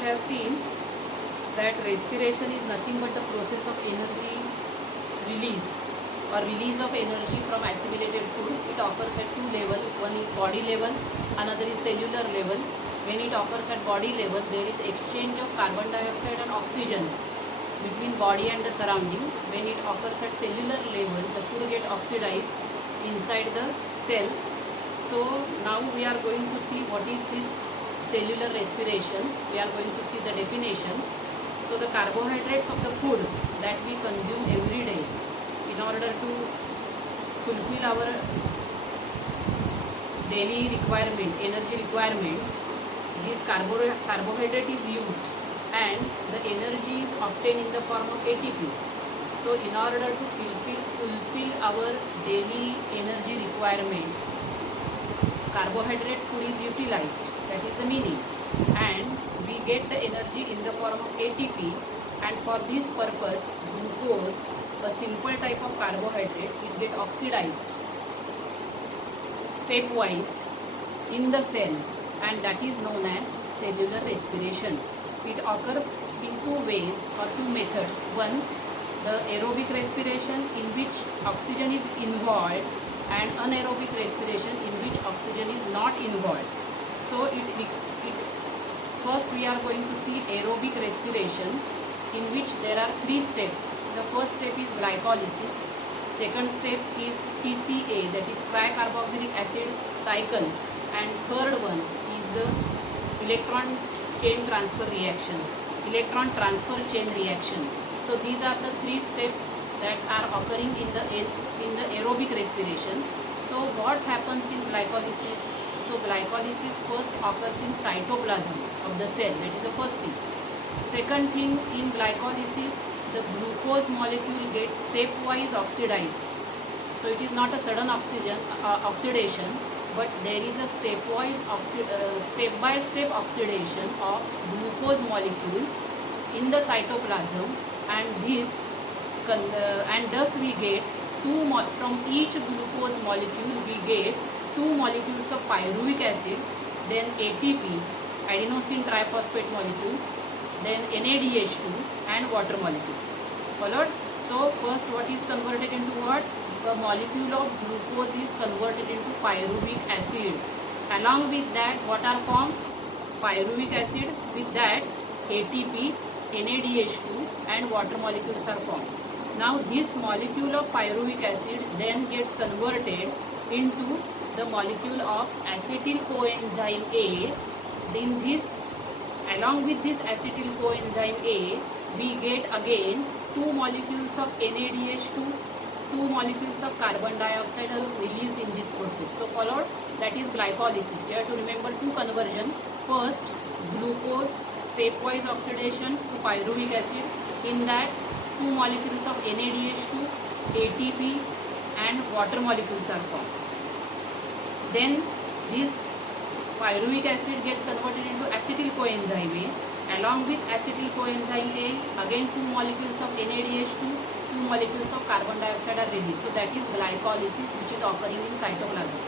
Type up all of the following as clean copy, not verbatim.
have seen that respiration is nothing but the process of energy release or release of energy from assimilated food. It occurs at two levels. One is body level, another is cellular level. When it occurs at body level, there is exchange of carbon dioxide and oxygen between body and the surrounding. When it occurs at cellular level, the food get oxidized inside the cell. So now we are going to see what is this cellular respiration. We are going to see the definition. So the carbohydrates of the food that we consume every day in order to fulfill our daily requirement, energy requirements, this carbohydrate is used and the energy is obtained in the form of ATP. So in order to fulfill our daily energy requirements, carbohydrate food is utilized. That is the meaning. And we get the energy in the form of ATP, and for this purpose glucose, a simple type of carbohydrate, it get oxidized stepwise in the cell, and that is known as cellular respiration. It occurs in two ways or two methods. One, the aerobic respiration in which oxygen is involved, and anaerobic respiration in which oxygen is not involved. So first we are going to see aerobic respiration, in which there are three steps. The first step is glycolysis, second step is TCA, that is tricarboxylic acid cycle, and third one is the electron chain transfer reaction, electron transfer chain reaction. So these are the three steps that are occurring in the aerobic respiration. So what happens in glycolysis? So glycolysis first occurs in cytoplasm of the cell, that is the first thing. Second thing, in glycolysis the glucose molecule gets stepwise oxidized. So it is not a sudden oxidation, but there is a step-by-step oxidation of glucose molecule in the cytoplasm, and thus we get from each glucose molecule we get two molecules of pyruvic acid, then ATP, adenosine triphosphate molecules, then NADH2 and water molecules. Followed? So first what is converted into what? The molecule of glucose is converted into pyruvic acid. Along with that, what are formed? Pyruvic acid, with that ATP, NADH2 and water molecules are formed. Now this molecule of pyruvic acid then gets converted into the molecule of acetyl coenzyme A. Then this, along with this acetyl coenzyme A, we get again two molecules of NADH2, two molecules of carbon dioxide are released in this process. So followed, that is glycolysis. You have to remember two conversion. First, glucose stepwise oxidation to pyruvic acid. In that, two molecules of NADH2, ATP and water molecules are formed. Then this pyruvic acid gets converted into acetyl coenzyme A. Along with acetyl coenzyme A, again two molecules of NADH2, two molecules of carbon dioxide are released. So that is glycolysis, which is occurring in cytoplasm.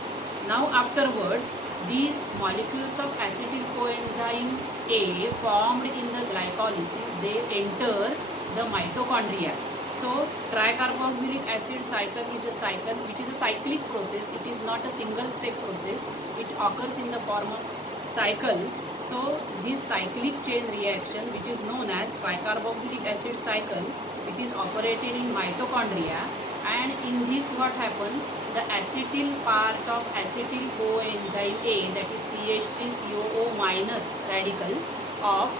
Now afterwards, these molecules of acetyl coenzyme A formed in the glycolysis, they enter the mitochondria. So tricarboxylic acid cycle is a cycle which is a cyclic process. It is not a single step process. It occurs in the form of cycle. So this cyclic chain reaction, which is known as tricarboxylic acid cycle, it is operated in mitochondria, and in this what happened, the acetyl part of acetyl coenzyme A, that is CH3COO minus radical of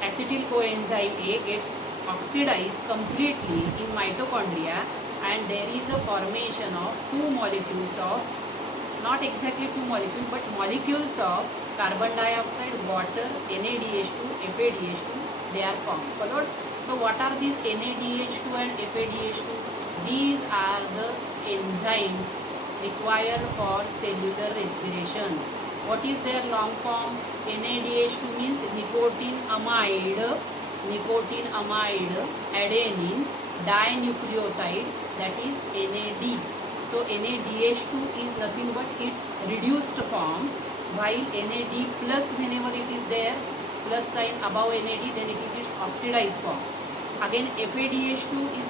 acetyl coenzyme A gets oxidized completely in mitochondria, and there is a formation of two molecules of, not exactly two molecules, but molecules of carbon dioxide, water, NADH2, FADH2, they are formed. Followed? So what are these NADH2 and FADH2? These are the enzymes required for cellular respiration. What is their long form? NADH2 means nicotinamide adenine dinucleotide, that is NAD. So NADH2 is nothing but its reduced form, while NAD plus whenever it is there, plus sign above NAD, then it is its oxidized form. Again FADH2 is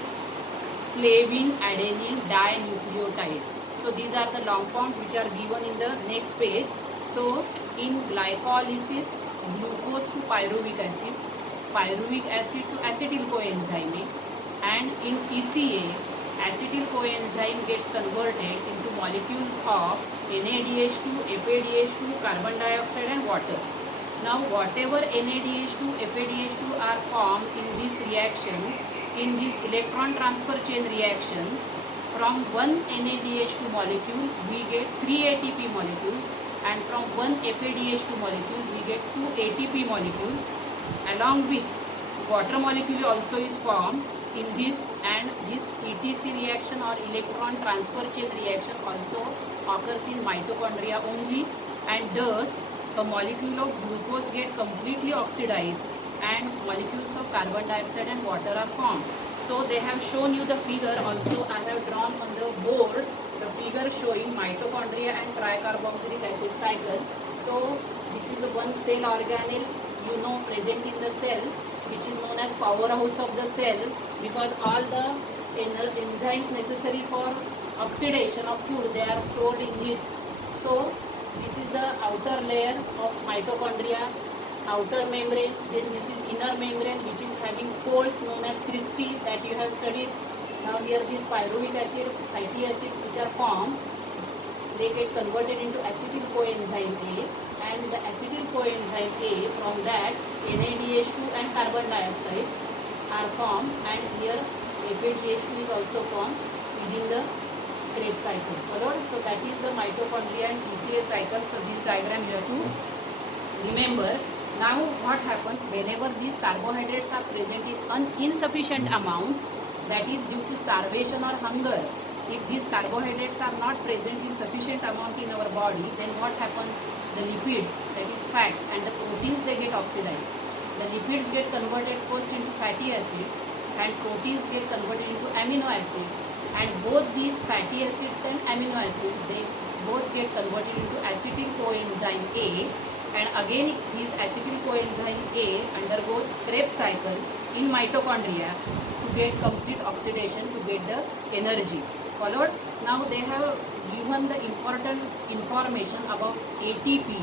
flavin adenine dinucleotide. So these are the long forms which are given in the next page. So in glycolysis, glucose to pyruvic acid to acetyl coenzyme, and in TCA, acetyl coenzyme gets converted into molecules of NADH2, FADH2, carbon dioxide and water. Now whatever NADH2, FADH2 are formed in this reaction, in this electron transfer chain reaction, from one NADH2 molecule we get 3 ATP molecules, and from one FADH2 molecule we get 2 ATP molecules. Along with water molecule also is formed in this, and this ETC reaction or electron transfer chain reaction also occurs in mitochondria only, and thus a molecule of glucose get completely oxidized and molecules of carbon dioxide and water are formed. So they have shown you the figure, also I have drawn on the board the figure showing mitochondria and tricarboxylic acid cycle. So this is a one cell organelle, present in the cell, which is known as powerhouse of the cell, because all the enzymes necessary for oxidation of food, they are stored in this. So this is the outer layer of mitochondria, outer membrane, then this is inner membrane which is having folds known as cristae that you have studied. Now here this pyruvic acid, fatty acids which are formed, they get converted into acetyl coenzyme A, and the acetyl coenzyme A, from that NADH2 and carbon dioxide are formed, and here FADH2 is also formed within the Krebs cycle. Followed? So that is the mitochondria and TCA cycle. So this diagram you have to remember. Now what happens whenever these carbohydrates are present in insufficient amounts, that is due to starvation or hunger. If these carbohydrates are not present in sufficient amount in our body, then what happens? The lipids, that is fats, and the proteins, they get oxidized. The lipids get converted first into fatty acids, and proteins get converted into amino acid, and both these fatty acids and amino acids, they both get converted into acetyl coenzyme A, and again this acetyl coenzyme A undergoes Krebs cycle in mitochondria to get complete oxidation to get the energy. Followed? Now they have given the important information about ATP.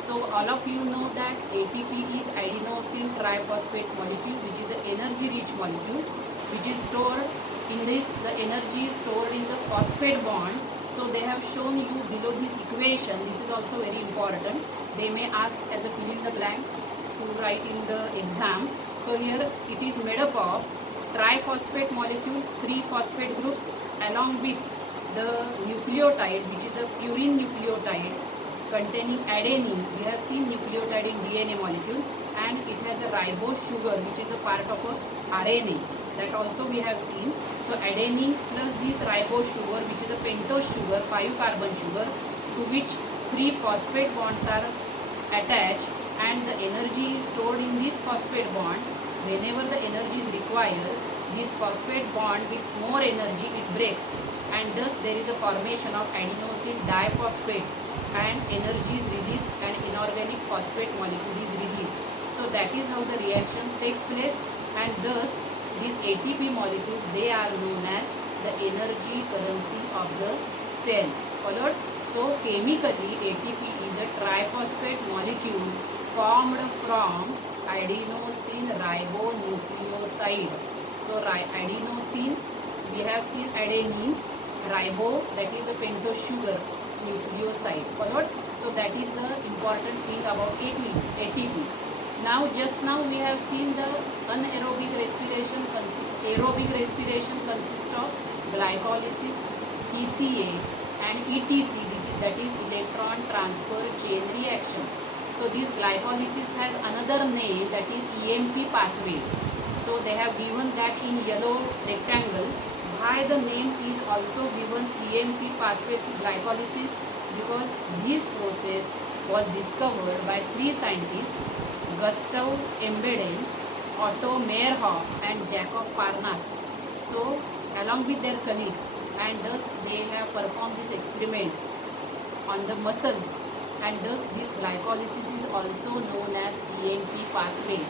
So all of you know that ATP is adenosine triphosphate molecule, which is an energy rich molecule, which is stored in this, the energy is stored in the phosphate bond. So they have shown you below this equation. This is also very important. They may ask as a fill in the blank to write in the exam. So here it is made up of triphosphate molecule, 3 phosphate groups, along with the nucleotide, which is a purine nucleotide containing adenine. We have seen nucleotide in DNA molecule, and it has a ribose sugar, which is a part of a RNA. That also we have seen. So adenine plus this ribose sugar, which is a pentose sugar, 5 carbon sugar, to which 3 phosphate bonds are attached, and the energy is stored in this phosphate bond. Whenever the energy is required, this phosphate bond with more energy, it breaks, and thus there is a formation of adenosine diphosphate, and energy is released and inorganic phosphate molecule is released. So that is how the reaction takes place, and thus these ATP molecules, they are known as the energy currency of the cell. Followed? So chemically ATP is a triphosphate molecule formed from adenosine ribonucleoside. So adenosine, we have seen adenine, ribo, that is a pentose sugar, nucleoside. Followed? So that is the important thing about ATP. Now just now we have seen the anaerobic respiration. Aerobic respiration consists of glycolysis, TCA, and ETC, that is electron transfer chain reaction. So this glycolysis has another name, that is EMP pathway. So they have given that in yellow rectangle. Why the name is also given EMP pathway to glycolysis? Because this process was discovered by 3 scientists, Gustav Embeden, Otto Meyerhoff, and Jacob Parnas. So along with their colleagues, and thus they have performed this experiment on the muscles and thus this glycolysis is also known as ENP pathway.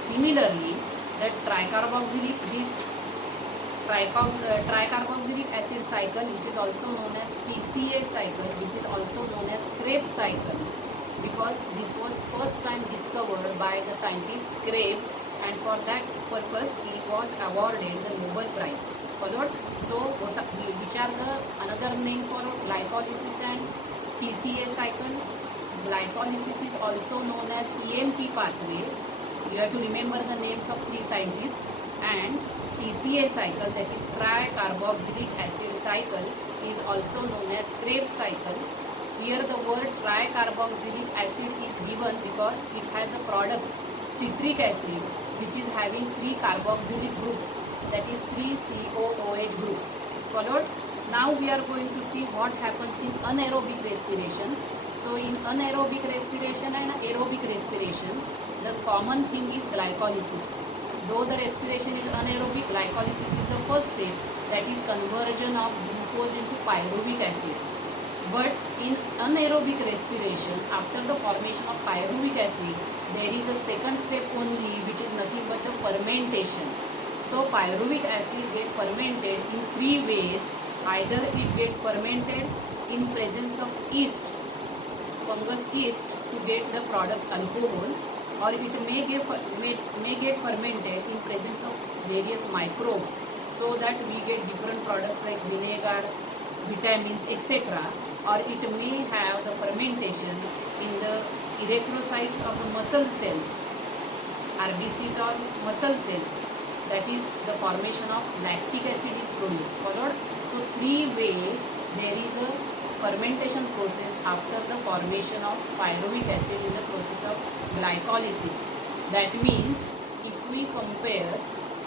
Similarly, the tricarboxylic acid cycle, which is also known as TCA cycle, which is also known as Krebs cycle, because this was first time discovered by the scientist Krebs, and for that purpose he was awarded the Nobel Prize. Followed. So which are the another name for glycolysis and TCA cycle? Glycolysis is also known as EMP pathway. You have to remember the names of three scientists. And TCA cycle, that is tricarboxylic acid cycle, is also known as Krebs cycle. Here the word tricarboxylic acid is given because it has a product citric acid, which is having 3 carboxylic groups, that is 3 COOH groups. Followed. Now we are going to see what happens in anaerobic respiration. So in anaerobic respiration and aerobic respiration, the common thing is glycolysis. Though the respiration is anaerobic, glycolysis is the first step, that is conversion of glucose into pyruvic acid. But in anaerobic respiration, after the formation of pyruvic acid, there is a second step only, which is nothing but the fermentation. So pyruvic acid gets fermented in 3 ways. Either it gets fermented in presence of yeast, fungus yeast, to get the product alcohol, or it may get fermented in presence of various microbes, so that we get different products like vinegar, vitamins, etc. Or it may have the fermentation in the erythrocytes of the muscle cells, RBCs or muscle cells. That is, the formation of lactic acid is produced. Followed. So 3 way there is a fermentation process after the formation of pyruvic acid in the process of glycolysis. That means if we compare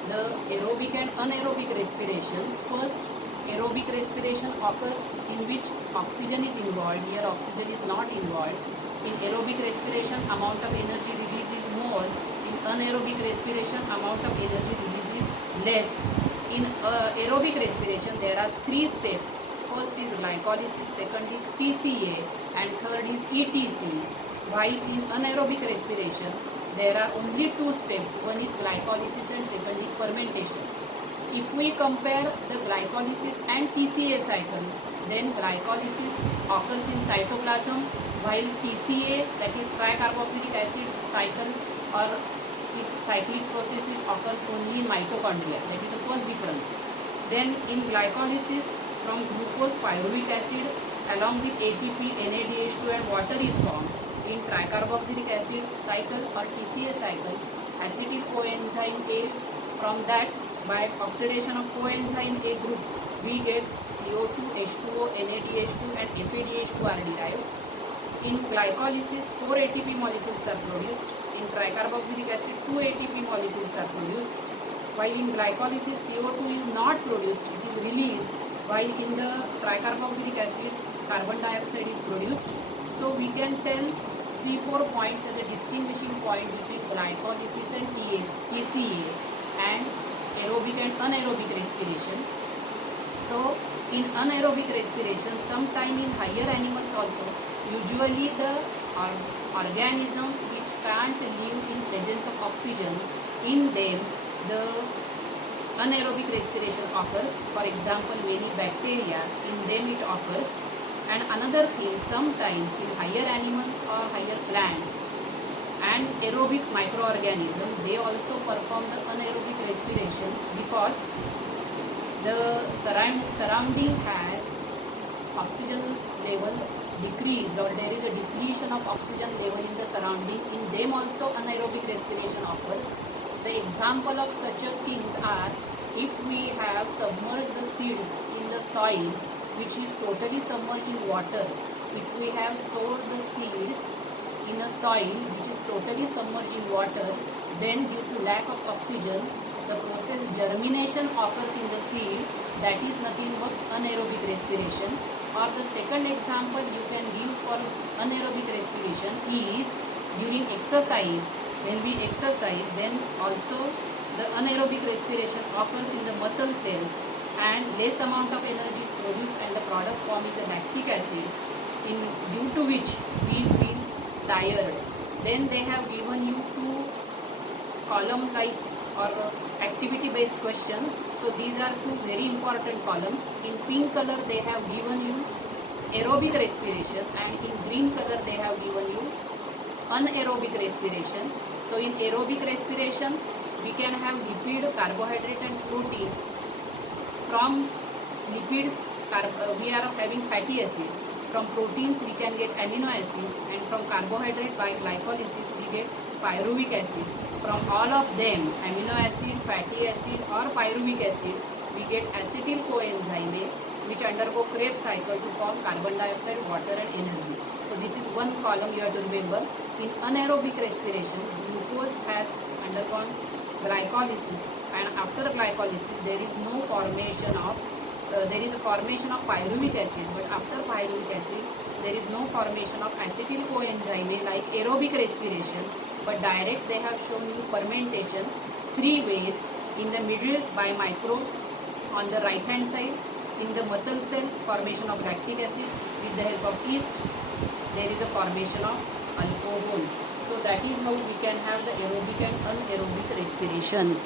the aerobic and anaerobic respiration, first aerobic respiration occurs in which oxygen is involved. Here oxygen is not involved. In aerobic respiration, amount of energy release is more. In anaerobic respiration, amount of energy release is less. In aerobic respiration, there are 3 steps. First is glycolysis, second is TCA, and third is ETC. While in anaerobic respiration, there are only 2 steps. One is glycolysis and second is fermentation. If we compare the glycolysis and TCA cycle, then glycolysis occurs in cytoplasm, while TCA, that is tricarboxylic acid cycle, or cyclic process, occurs only in mitochondria. That is the first difference. Then in glycolysis, from glucose pyruvic acid along with ATP, NADH2 and water is formed. In tricarboxylic acid cycle or TCA cycle, acetyl coenzyme A, from that by oxidation of coenzyme A group, we get CO2, H2O, NADH2 and FADH2 are derived. In glycolysis, 4 ATP molecules are produced. In tricarboxylic acid, 2 ATP molecules are produced. While in glycolysis, CO2 is not produced, it is released. While in the tricarboxylic acid, carbon dioxide is produced. So we can tell 3-4 points as a distinguishing point between glycolysis and TCA and aerobic and anaerobic respiration. So in anaerobic respiration, sometime in higher animals also, usually the organisms which can't live in presence of oxygen, in them the anaerobic respiration occurs. For example, many bacteria, in them it occurs. And another thing, sometimes in higher animals or higher plants and aerobic microorganisms, they also perform the anaerobic respiration because the surrounding has oxygen level decreased, or there is a depletion of oxygen level in the surrounding. In them also anaerobic respiration occurs. The example of such a things are, if we have submerged the seeds in the soil which is totally submerged in water, if we have sowed the seeds in a soil which is totally submerged in water, then due to lack of oxygen, the process germination occurs in the seed. That is nothing but anaerobic respiration. Or the second example you can give for anaerobic respiration is during exercise. When we exercise, then also the anaerobic respiration occurs in the muscle cells and less amount of energy is produced and the product form is a lactic acid. in due to which we feel tired. Then they have given you two column like or activity based question. So these are two very important columns. In pink color they have given you aerobic respiration, and in green color they have given you anaerobic respiration. So in aerobic respiration we can have lipid, carbohydrate and protein. From lipids we are having fatty acid. From proteins we can get amino acid, and from carbohydrate by glycolysis we get pyruvic acid. From all of them, amino acid, fatty acid or pyruvic acid, we get acetyl coenzyme which undergo Krebs cycle to form carbon dioxide, water and energy. So this is one column you have to remember. In anaerobic respiration, glucose has undergone glycolysis, and after glycolysis there is no formation of there is a formation of pyruvic acid, but after pyruvic acid there is no formation of acetyl coenzyme like aerobic respiration, but direct they have shown you fermentation three ways: in the middle by microbes, on the right hand side in the muscle cell formation of lactic acid, with the help of yeast there is a formation of alcohol. So that is how we can have the aerobic and anaerobic respiration.